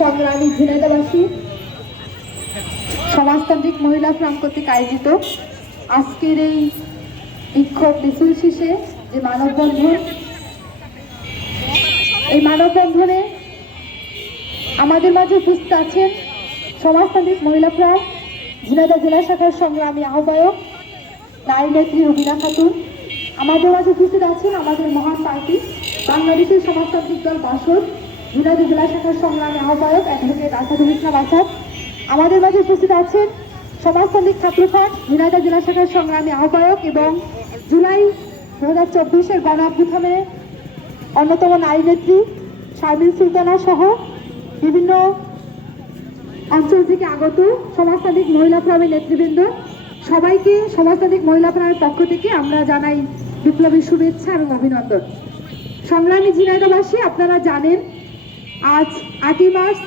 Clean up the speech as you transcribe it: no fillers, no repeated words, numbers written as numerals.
সংগ্রামী ঝিনাইদহবাসী, সমাজতান্ত্রিক মহিলা ফোরাম কর্তৃক আয়োজিত আজকের এই বিক্ষোভ মিছিল শেষে যে মানববন্ধন, এই মানববন্ধনে আমাদের মাঝে উপস্থিত আছেন সমাজতান্ত্রিক মহিলা ফোরাম ঝিনাইদহ জেলা শাখার সংগ্রামী আহ্বায়ক নারী নেত্রী রুবিনা খাতুন। আমাদের মাঝে উপস্থিত আছেন আমাদের মহান পার্টি বাংলাদেশের সমাজতান্ত্রিক দল বাসদ ঝিনাইদহ জেলা শাখার সংগ্রামী আহ্বায়ক অ্যাডভোকেট আসাদুল ইসলাম আসাদ। আমাদের মাঝে উপস্থিত আছেন সমাজতান্ত্রিক ছাত্রফ্রন্ট ঝিনাইদহ জেলা শাখার সংগ্রামী আহ্বায়ক এবং জুলাই 2024-এর গণ অভ্যুত্থানে অন্যতম নারী নেত্রী শারমিন সুলতানা সহ বিভিন্ন অঞ্চল থেকে আগত সমাজতান্ত্রিক মহিলা ফোরামের নেতৃবৃন্দ। সবাইকে সমাজতান্ত্রিক মহিলা ফোরামের পক্ষ থেকে আমরা জানাই বিপ্লবী শুভেচ্ছা এবং অভিনন্দন। সংগ্রামী ঝিনাইদহবাসী, আপনারা জানেন আজ 8ই মার্চ